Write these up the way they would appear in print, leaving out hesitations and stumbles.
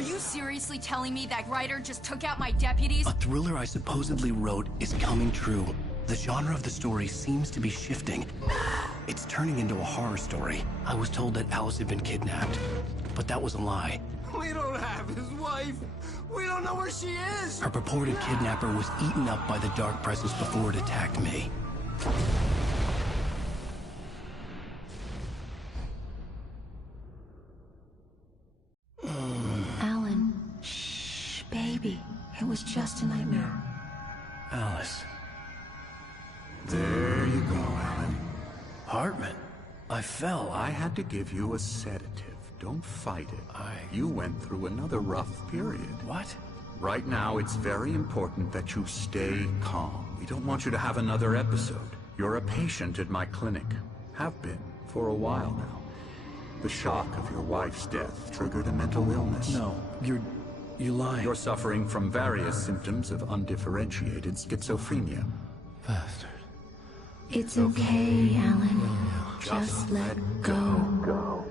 Are you seriously telling me that writer just took out my deputies? A thriller I supposedly wrote is coming true. The genre of the story seems to be shifting. It's turning into a horror story. I was told that Alice had been kidnapped, but that was a lie. We don't have his wife. We don't know where she is. Her purported kidnapper was eaten up by the dark presence before it attacked me. Alan, shh, baby. It was just a nightmare. Alice. There you go, Alan. Hartman. I fell. I had to give you a sedative. Don't fight it. You went through another rough period. What? Right now, it's very important that you stay calm. We don't want you to have another episode. You're a patient at my clinic. Have been for a while now. The shock of your wife's death triggered a mental illness. No, you're lying. You're suffering from various symptoms of undifferentiated schizophrenia. Bastard. It's okay, Alan. Just let go.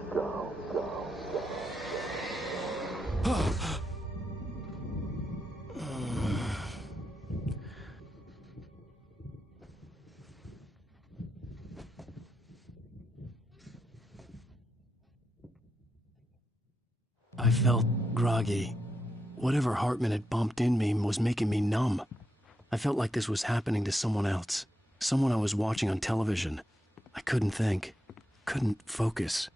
I felt groggy. Whatever Hartman had bumped in me was making me numb. I felt like this was happening to someone else. Someone I was watching on television. I couldn't think. Couldn't focus.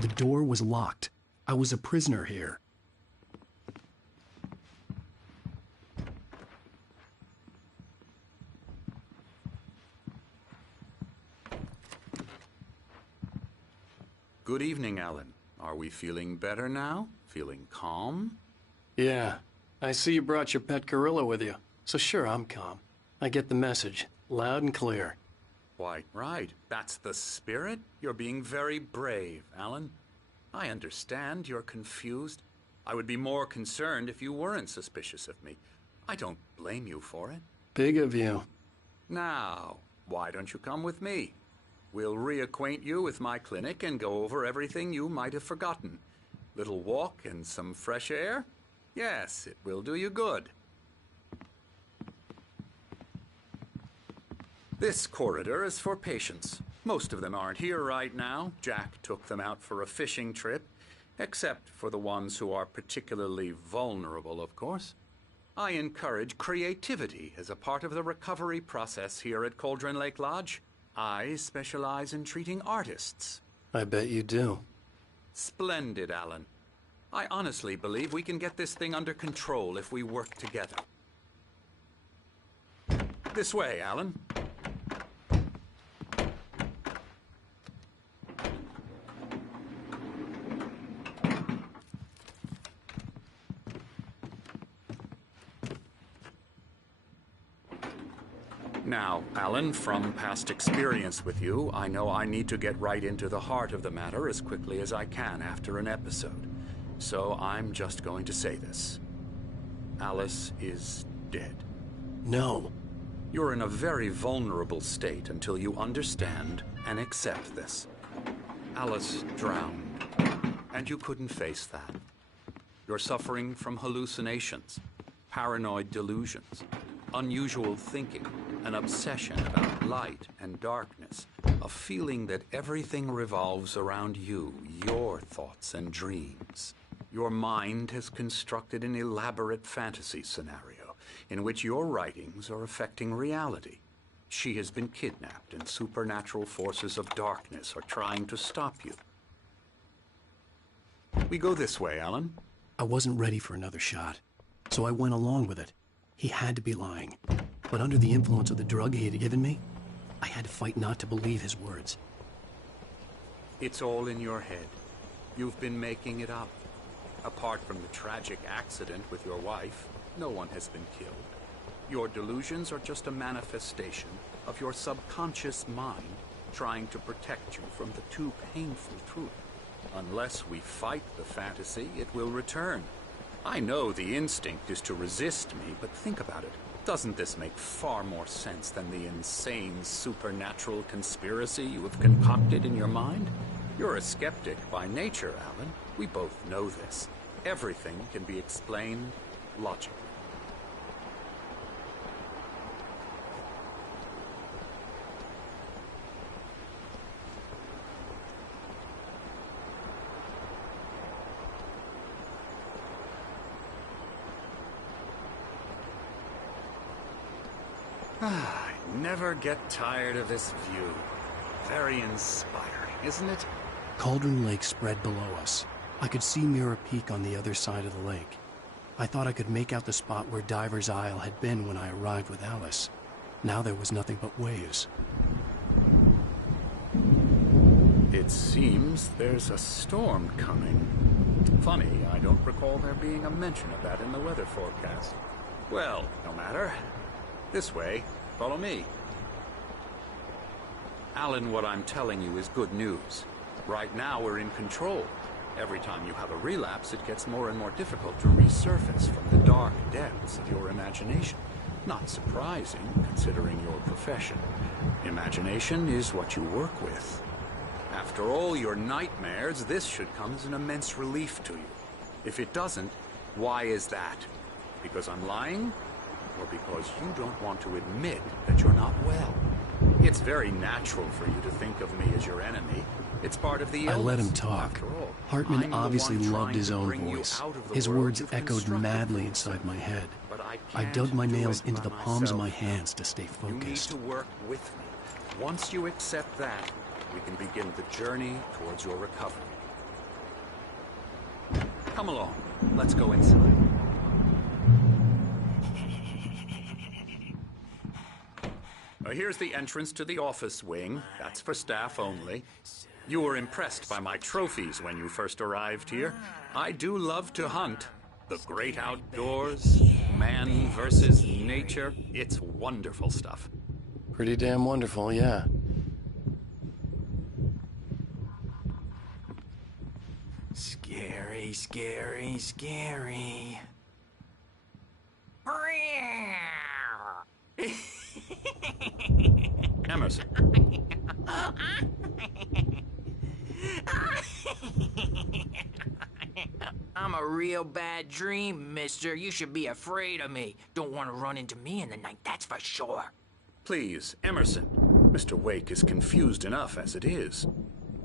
The door was locked. I was a prisoner here. Good evening, Alan. Are we feeling better now? Feeling calm? Yeah. I see you brought your pet gorilla with you. So sure, I'm calm. I get the message. Loud and clear. Why, right. That's the spirit. You're being very brave, Alan. I understand you're confused. I would be more concerned if you weren't suspicious of me. I don't blame you for it. Big of you. Now, why don't you come with me? We'll reacquaint you with my clinic and go over everything you might have forgotten. Little walk and some fresh air? Yes, it will do you good. This corridor is for patients. Most of them aren't here right now. Jack took them out for a fishing trip, except for the ones who are particularly vulnerable, of course. I encourage creativity as a part of the recovery process here at Cauldron Lake Lodge. I specialize in treating artists. I bet you do. Splendid, Alan. I honestly believe we can get this thing under control if we work together. This way, Alan. Now, Alan, from past experience with you, I know I need to get right into the heart of the matter as quickly as I can after an episode. So I'm just going to say this. Alice is dead. No. You're in a very vulnerable state until you understand and accept this. Alice drowned, and you couldn't face that. You're suffering from hallucinations, paranoid delusions, unusual thinking, an obsession about light and darkness, a feeling that everything revolves around you, your thoughts and dreams. Your mind has constructed an elaborate fantasy scenario in which your writings are affecting reality. She has been kidnapped and supernatural forces of darkness are trying to stop you. We go this way, Alan. I wasn't ready for another shot, so I went along with it. He had to be lying. But under the influence of the drug he had given me, I had to fight not to believe his words. It's all in your head. You've been making it up. Apart from the tragic accident with your wife, no one has been killed. Your delusions are just a manifestation of your subconscious mind trying to protect you from the too painful truth. Unless we fight the fantasy, it will return. I know the instinct is to resist me, but think about it. Doesn't this make far more sense than the insane supernatural conspiracy you have concocted in your mind? You're a skeptic by nature, Alan. We both know this. Everything can be explained logically. I never get tired of this view. Very inspiring, isn't it? Cauldron Lake spread below us. I could see Mirror Peak on the other side of the lake. I thought I could make out the spot where Diver's Isle had been when I arrived with Alice. Now there was nothing but waves. It seems there's a storm coming. Funny, I don't recall there being a mention of that in the weather forecast. Well, no matter. This way. Follow me. Alan, what I'm telling you is good news. Right now, we're in control. Every time you have a relapse, it gets more and more difficult to resurface from the dark depths of your imagination. Not surprising, considering your profession. Imagination is what you work with. After all your nightmares, this should come as an immense relief to you. If it doesn't, why is that? Because I'm lying? Or because you don't want to admit that you're not well? It's very natural for you to think of me as your enemy. It's part of the illness. I let him talk. Hartman obviously loved his own voice. His words echoed madly inside my head. I dug my nails into the palms of my hands to stay focused. You need to work with me. Once you accept that, we can begin the journey towards your recovery. Come along. Let's go inside. Here's the entrance to the office wing. That's for staff only. You were impressed by my trophies when you first arrived here. I do love to hunt. The great outdoors, man versus nature. It's wonderful stuff. Pretty damn wonderful, yeah. Scary, scary, scary. Emerson. I'm a real bad dream, mister. You should be afraid of me. Don't want to run into me in the night, that's for sure. Please, Emerson. Mr. Wake is confused enough as it is.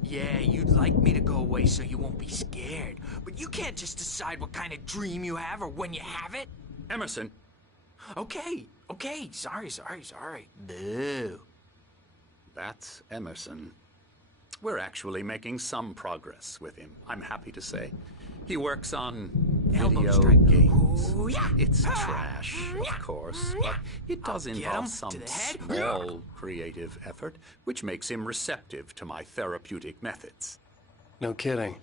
Yeah, you'd like me to go away so you won't be scared. But you can't just decide what kind of dream you have or when you have it. Emerson. Okay. Sorry. Boo. That's Emerson. We're actually making some progress with him, I'm happy to say. He works on video games. Ooh, yeah. It's trash, of course, but it does involve some small creative effort, which makes him receptive to my therapeutic methods. No kidding.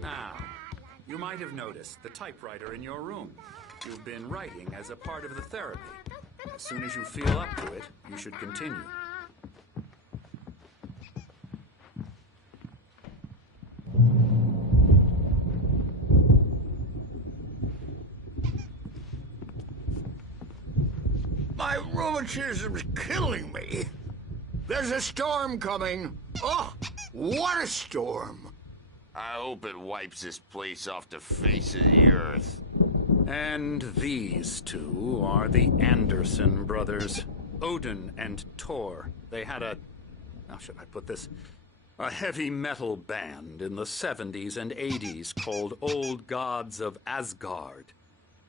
Now, you might have noticed the typewriter in your room. You've been writing as a part of the therapy. As soon as you feel up to it, you should continue. My rheumatism's killing me. There's a storm coming. Oh, what a storm. I hope it wipes this place off the face of the earth. And these two are the Anderson brothers, Odin and Tor. They had how should I put this? A heavy metal band in the 70s and 80s called Old Gods of Asgard.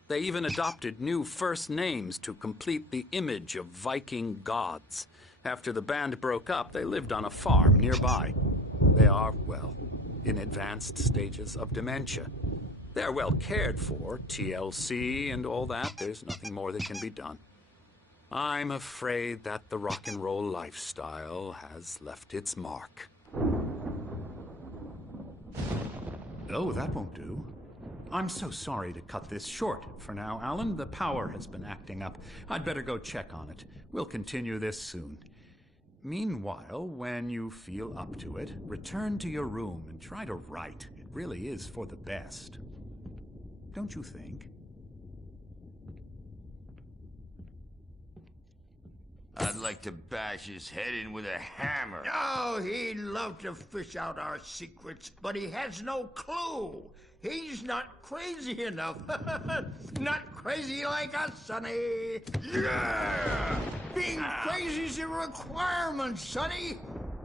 They even adopted new first names to complete the image of Viking gods. After the band broke up, they lived on a farm nearby. They are, well, in advanced stages of dementia. They're well cared for, TLC and all that. There's nothing more that can be done. I'm afraid that the rock and roll lifestyle has left its mark. Oh, that won't do. I'm so sorry to cut this short for now, Alan. The power has been acting up. I'd better go check on it. We'll continue this soon. Meanwhile, when you feel up to it, return to your room and try to write. It really is for the best. Don't you think? I'd like to bash his head in with a hammer. Oh, he'd love to fish out our secrets, but he has no clue. He's not crazy enough. Not crazy like us, Sonny. Yeah! Being crazy's a requirement, Sonny.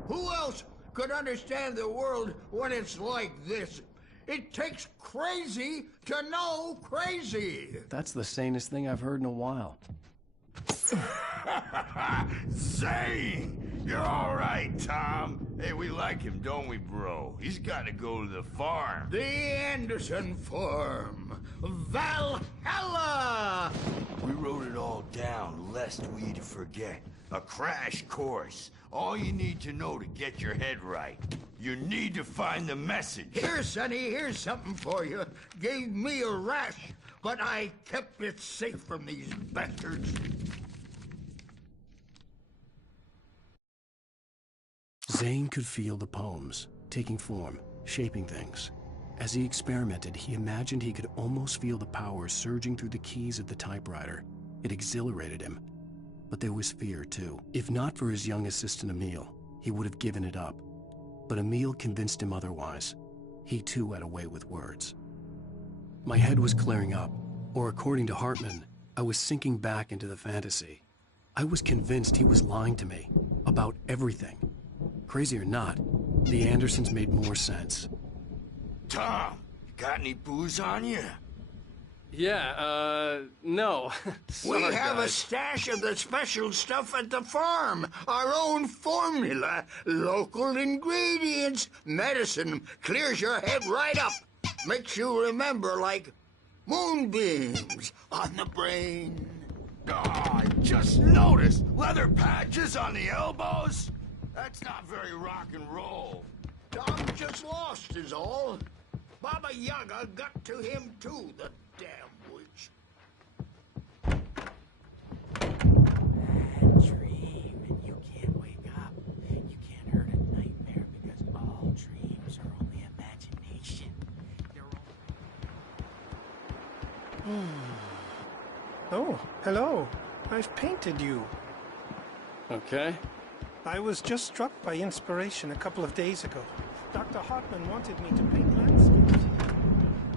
Who else could understand the world when it's like this? It takes crazy to know crazy. That's the sanest thing I've heard in a while. Zane! You're all right, Tom. Hey, we like him, don't we, bro? He's got to go to the farm. The Anderson Farm. Valhalla! We wrote it all down, lest we'd forget. A crash course. All you need to know to get your head right. You need to find the message. Here, Sonny, here's something for you. Gave me a rash, but I kept it safe from these bastards. Zane could feel the poems, taking form, shaping things. As he experimented, he imagined he could almost feel the power surging through the keys of the typewriter. It exhilarated him. But there was fear, too. If not for his young assistant Emil, he would have given it up. But Emil convinced him otherwise. He, too, had a way with words. My head was clearing up, or according to Hartman, I was sinking back into the fantasy. I was convinced he was lying to me about everything. Crazy or not, the Andersons made more sense. Tom, you got any booze on you? Yeah, no. We have a stash of the special stuff at the farm. Our own formula. Local ingredients. Medicine. Clears your head right up. Makes you remember like moonbeams on the brain. Oh, I just noticed. Leather patches on the elbows? That's not very rock and roll. Tom just lost is all. Baba Yaga got to him too, the damn witch. Bad dream, and you can't wake up. You can't hurt a nightmare because all dreams are only imagination. They're all... Oh, hello. I've painted you. Okay. I was just struck by inspiration a couple of days ago. Dr. Hartman wanted me to paint landscapes.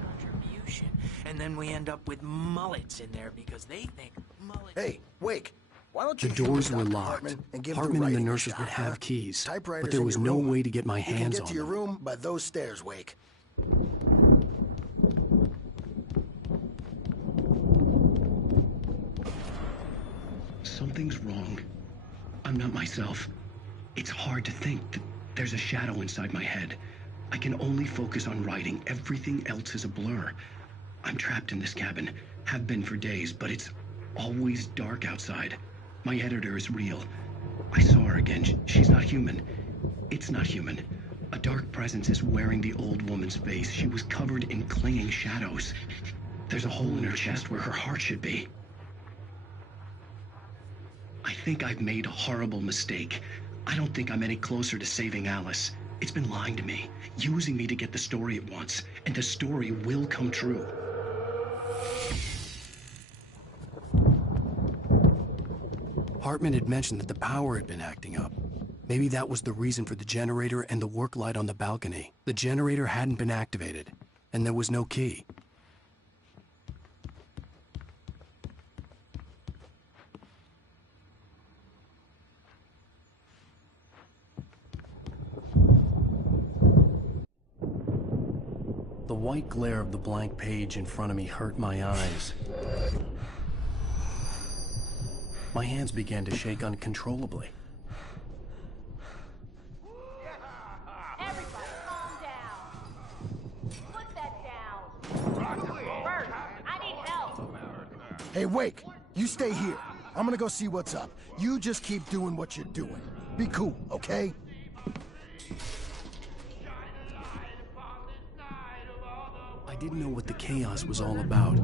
Contribution. And then we end up with mullets in there because they think mullets... Hey, Wake. Why don't you The doors were locked. Hartman and the nurses would have keys, but there was no way to get my hands on them. You can get to your room by those stairs, Wake. Something's wrong. I'm not myself. It's hard to think that there's a shadow inside my head. I can only focus on writing. Everything else is a blur. I'm trapped in this cabin. Have been for days, but it's always dark outside. My editor is real. I saw her again. She's not human. It's not human. A dark presence is wearing the old woman's face. She was covered in clinging shadows. There's a hole in her chest where her heart should be. I think I've made a horrible mistake. I don't think I'm any closer to saving Alice. It's been lying to me, using me to get the story it wants, and the story will come true. Hartman had mentioned that the power had been acting up. Maybe that was the reason for the generator and the work light on the balcony. The generator hadn't been activated, and there was no key. The white glare of the blank page in front of me hurt my eyes. My hands began to shake uncontrollably. Everybody calm down. Put that down. Bert, I need help. Hey, Wake, you stay here. I'm gonna go see what's up. You just keep doing what you're doing. Be cool, okay? I didn't know what the chaos was all about,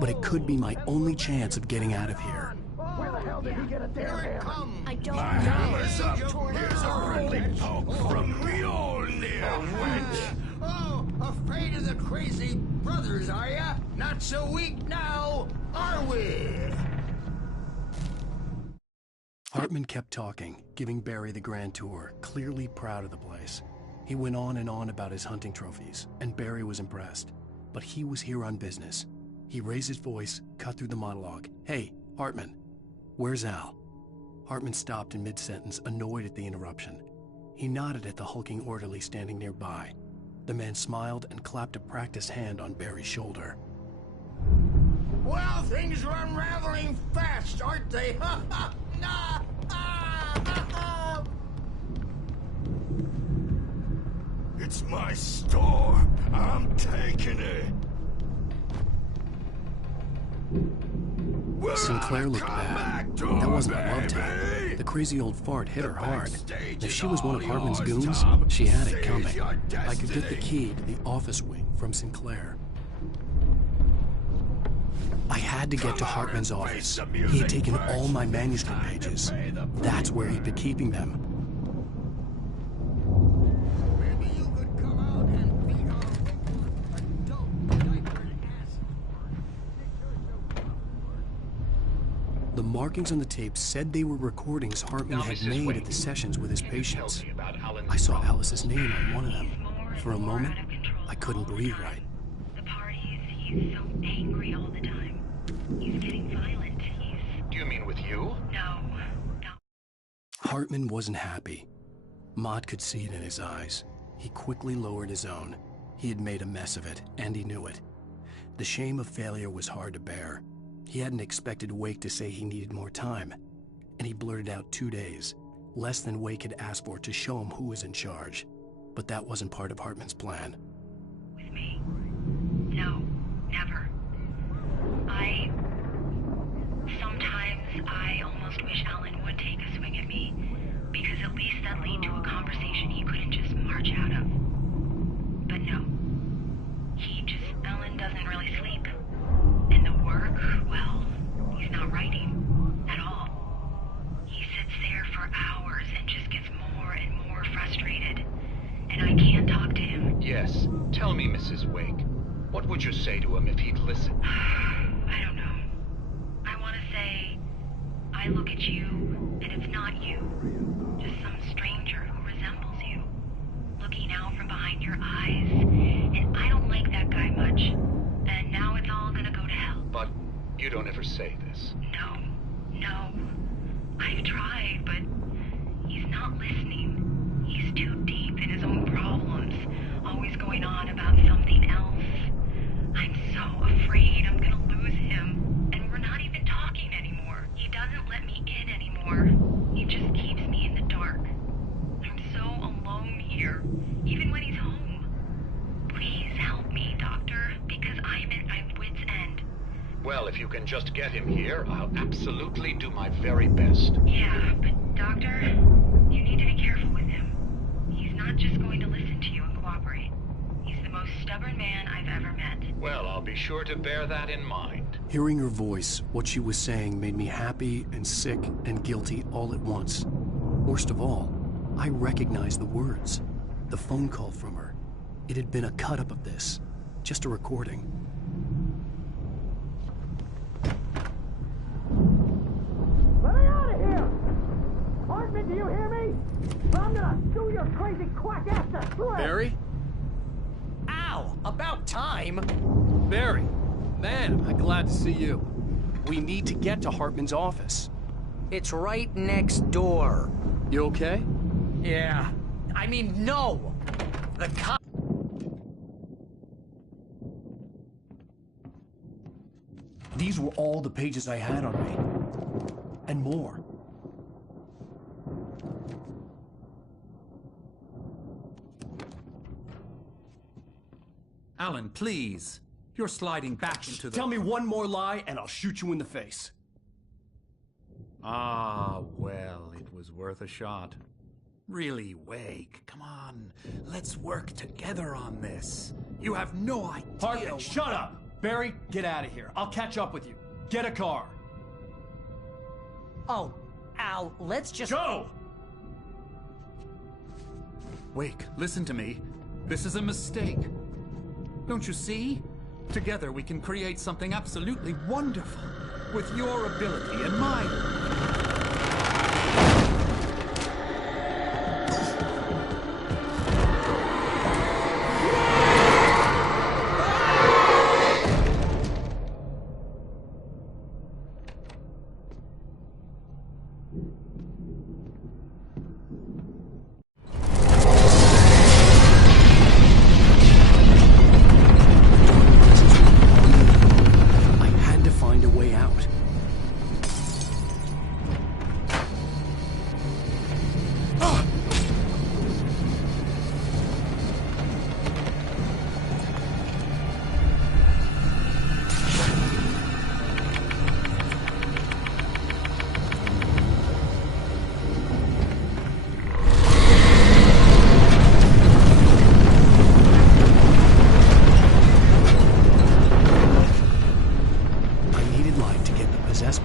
but it could be my only chance of getting out of here. Where the hell did he get a damn hammer? I don't My hammer's up. Here's a friendly poke from Mjolnir, wench. Oh, afraid of the crazy brothers, are ya? Not so weak now, are we? Hartman kept talking, giving Barry the grand tour, clearly proud of the place. He went on and on about his hunting trophies, and Barry was impressed. But he was here on business. He raised his voice, cut through the monologue. Hey, Hartman, where's Al? Hartman stopped in mid-sentence, annoyed at the interruption. He nodded at the hulking orderly standing nearby. The man smiled and clapped a practiced hand on Barry's shoulder. Well, things are unraveling fast, aren't they? Ha ha! Nah! It's my store. I'm taking it. Sinclair looked bad. That wasn't a love tap. The crazy old fart hit her hard. If she was one of Hartman's goons, she had it coming. I could get the key to the office wing from Sinclair. I had to get to Hartman's office. He had taken all my manuscript pages. That's where he'd been keeping them. Maybe you could come out and beat our adult diapered ass. The markings on the tape said they were recordings Hartman Now, had Mrs. made Wake, at the sessions with his can you tell patients. me about Alan's I saw problem? Alice's name on one of them. For a moment, I couldn't breathe right. The parties, he's so angry all the time. He's getting violent. Do you mean with you? No. Hartman wasn't happy. Maude could see it in his eyes. He quickly lowered his own. He had made a mess of it, and he knew it. The shame of failure was hard to bear. He hadn't expected Wake to say he needed more time, and he blurted out 2 days, less than Wake had asked for to show him who was in charge. But that wasn't part of Hartman's plan. With me? No, never. Sometimes I almost wish Alan would take a swing at me, because at least that'd lead to a conversation he couldn't just march out of. But no. Alan doesn't really sleep. And the work, well, he's not writing at all. He sits there for hours and just gets more and more frustrated. And I can't talk to him. Yes. Tell me, Mrs. Wake. What would you say to him if he'd listen? I don't know. I want to say, I look at you, and it's not you. Just some stranger who resembles you. Looking out from behind your eyes. And I don't like that guy much. And now it's all gonna go to hell. But you don't ever say this. No. I've tried, but he's not listening. He's too deep in his own problems. Always going on about something else. I'm so afraid I'm gonna lose him. And we're not even talking anymore. He doesn't let me in anymore. He just keeps me in the dark. I'm so alone here, even when he's home. Please help me, Doctor, because I'm at my wit's end. Well, if you can just get him here, I'll absolutely do my very best. Yeah, but Doctor, you need to be careful with him. He's not just going to listen to you and cooperate. He's the most stubborn man I've ever met. Well, I'll be sure to bear that in mind. Hearing her voice, what she was saying made me happy and sick and guilty all at once. Worst of all, I recognized the words. The phone call from her. It had been a cut-up of this. Just a recording. Let me out of here! Hartman, do you hear me? I'm gonna sue your crazy quack ass to slip! Barry? Ow! About time! Barry! Man, I'm glad to see you. We need to get to Hartman's office. It's right next door. You okay? Yeah. I mean, no! The cop... These were all the pages I had on me. And more. Alan, please. You're sliding back into the... Tell me one more lie and I'll shoot you in the face. Ah, well, it was worth a shot. Really, Wake, come on. Let's work together on this. You have no idea... Hartman, shut up! Barry, get out of here. I'll catch up with you. Get a car. Oh, Al, let's just... Go! Wake, listen to me. This is a mistake. Don't you see? Together we can create something absolutely wonderful. With your ability and mine.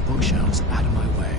Bookshelves out of my way.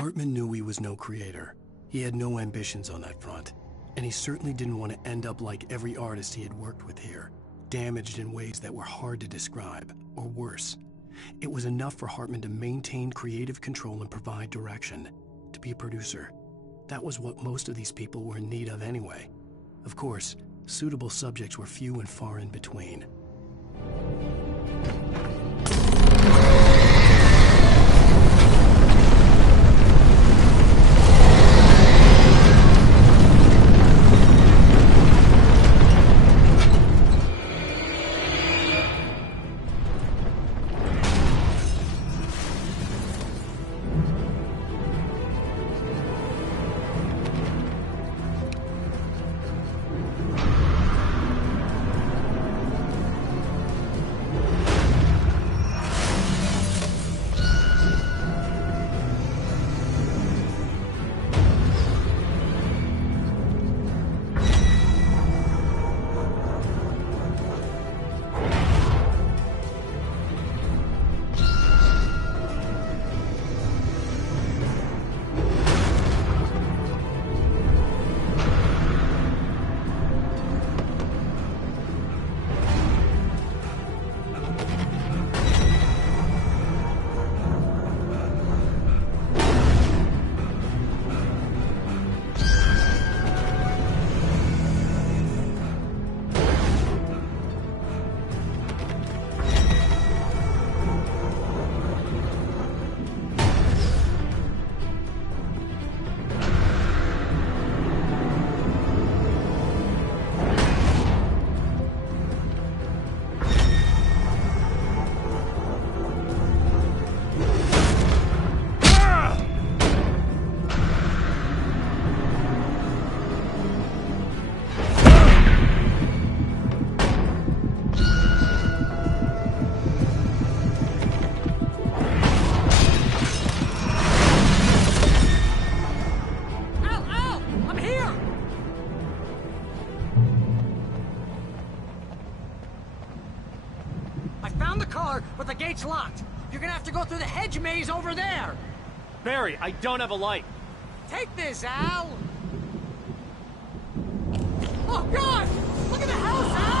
Hartman knew he was no creator. He had no ambitions on that front. And he certainly didn't want to end up like every artist he had worked with here, damaged in ways that were hard to describe, or worse. It was enough for Hartman to maintain creative control and provide direction, to be a producer. That was what most of these people were in need of anyway. Of course, suitable subjects were few and far in between. You're gonna have to go through the hedge maze over there! Barry, I don't have a light. Take this, Al! Oh, God! Look at the house, Al!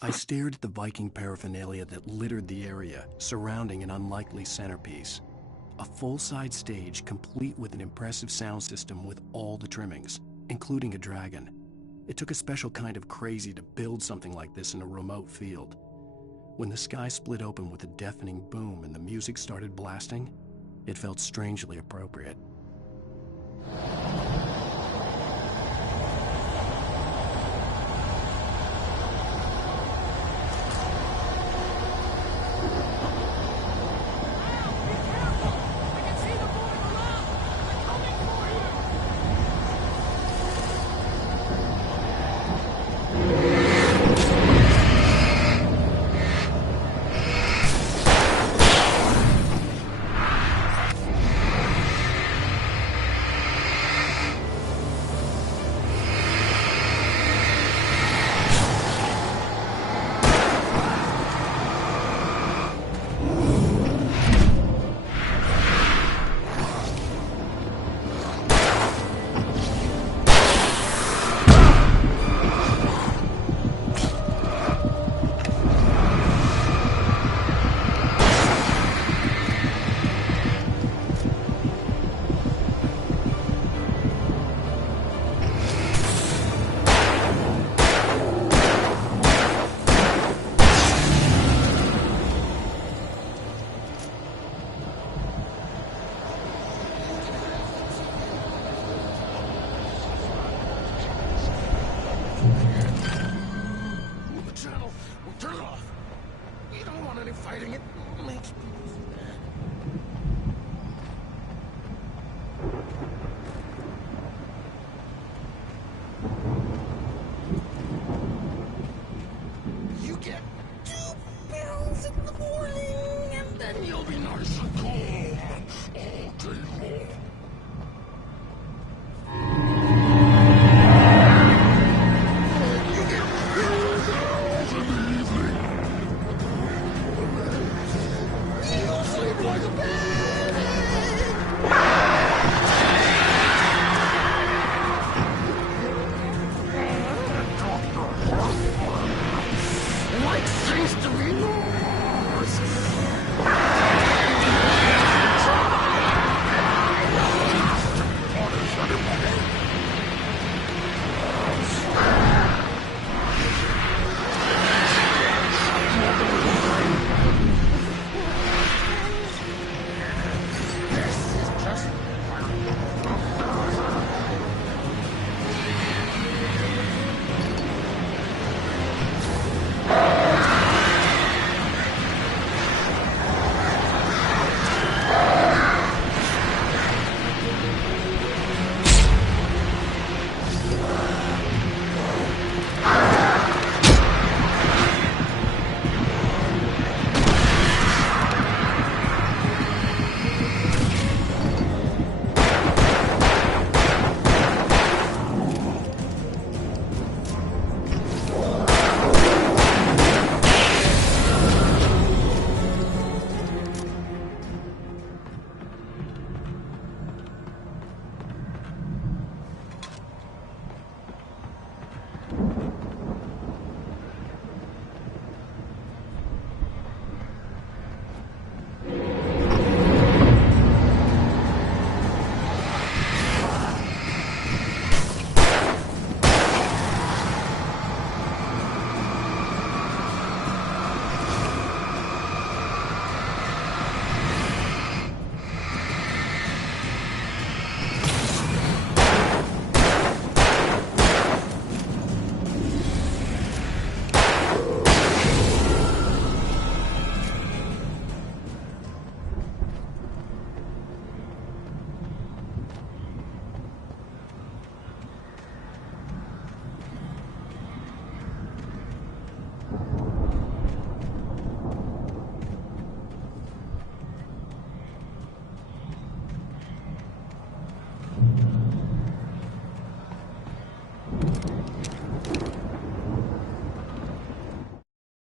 I stared at the Viking paraphernalia that littered the area, surrounding an unlikely centerpiece. A full-size stage complete with an impressive sound system with all the trimmings, including a dragon. It took a special kind of crazy to build something like this in a remote field. When the sky split open with a deafening boom and the music started blasting, it felt strangely appropriate.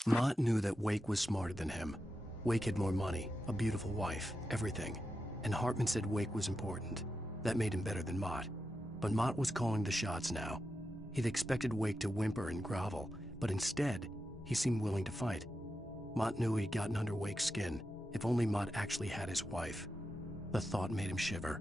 Mott knew that Wake was smarter than him. Wake had more money, a beautiful wife, everything. And Hartman said Wake was important. That made him better than Mott. But Mott was calling the shots now. He'd expected Wake to whimper and grovel, but instead, he seemed willing to fight. Mott knew he'd gotten under Wake's skin. If only Mott actually had his wife. The thought made him shiver.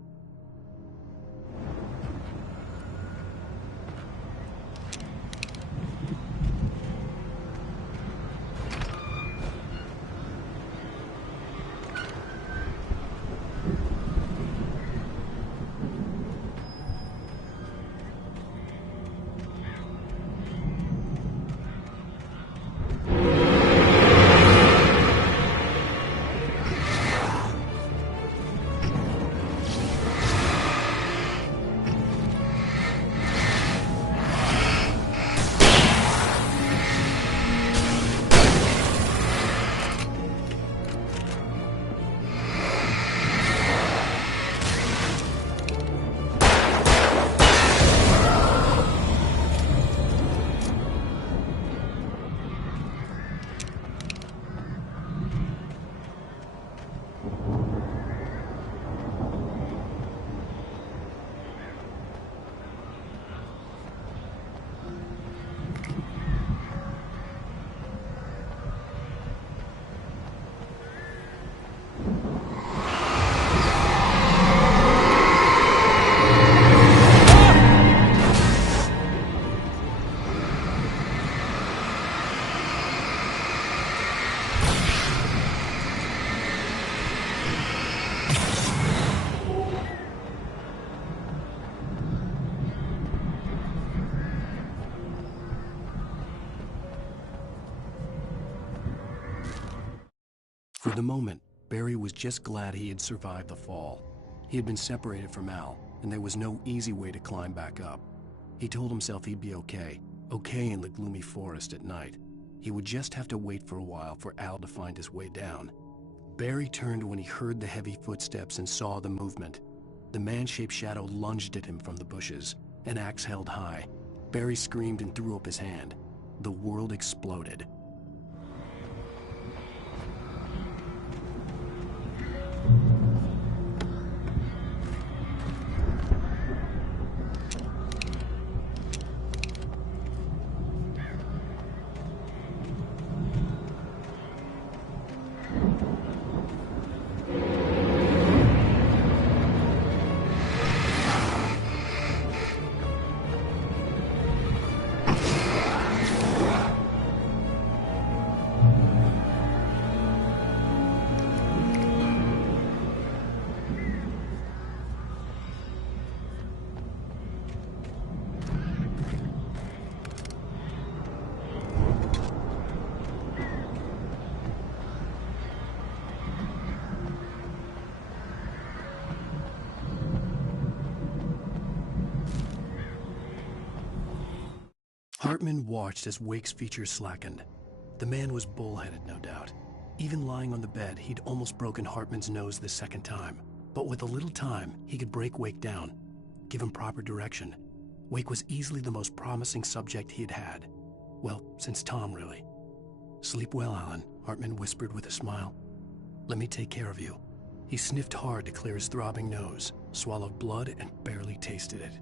For the moment, Barry was just glad he had survived the fall. He had been separated from Al, and there was no easy way to climb back up. He told himself he'd be okay in the gloomy forest at night. He would just have to wait for a while for Al to find his way down. Barry turned when he heard the heavy footsteps and saw the movement. The man-shaped shadow lunged at him from the bushes, an axe held high. Barry screamed and threw up his hand. The world exploded. Hartman watched as Wake's features slackened. The man was bullheaded, no doubt. Even lying on the bed, he'd almost broken Hartman's nose the second time. But with a little time, he could break Wake down, give him proper direction. Wake was easily the most promising subject he had had. Well, since Tom, really. "Sleep well, Alan," Hartman whispered with a smile. "Let me take care of you." He sniffed hard to clear his throbbing nose, swallowed blood, and barely tasted it.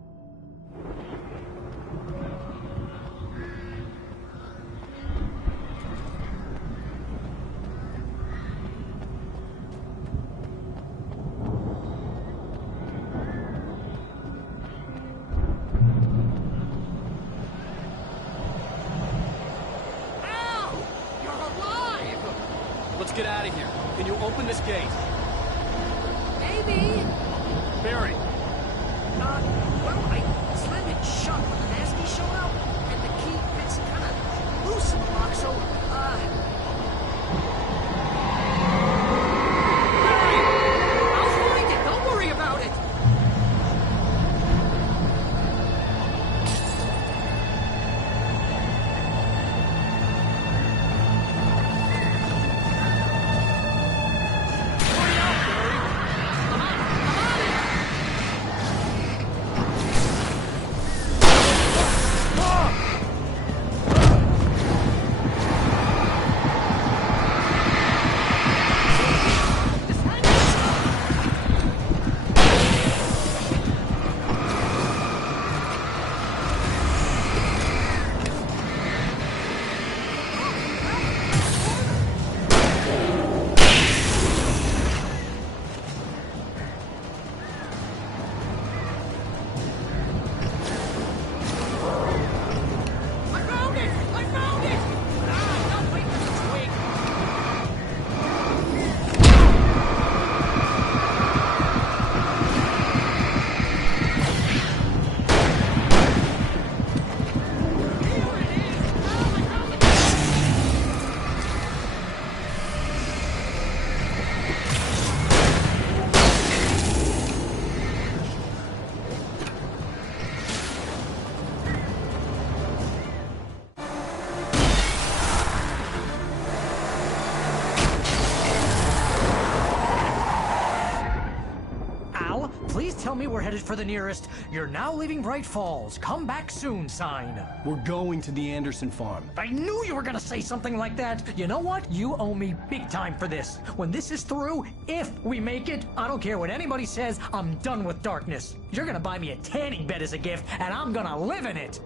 Let's get out of here. Can you open this gate? Maybe. Barry. Well, I slammed it shut when the nasty showed up, and the key fits kind of loose in the lock, so, Barry! I'll find it! Don't worry about it! tell me we're headed for the nearest "You're now leaving Bright Falls. Come back soon" sign. We're going to the Anderson farm. I knew you were gonna say something like that. You know what? You owe me big time for this. When this is through, if we make it, I don't care what anybody says, I'm done with darkness. You're gonna buy me a tanning bed as a gift, and I'm gonna live in it.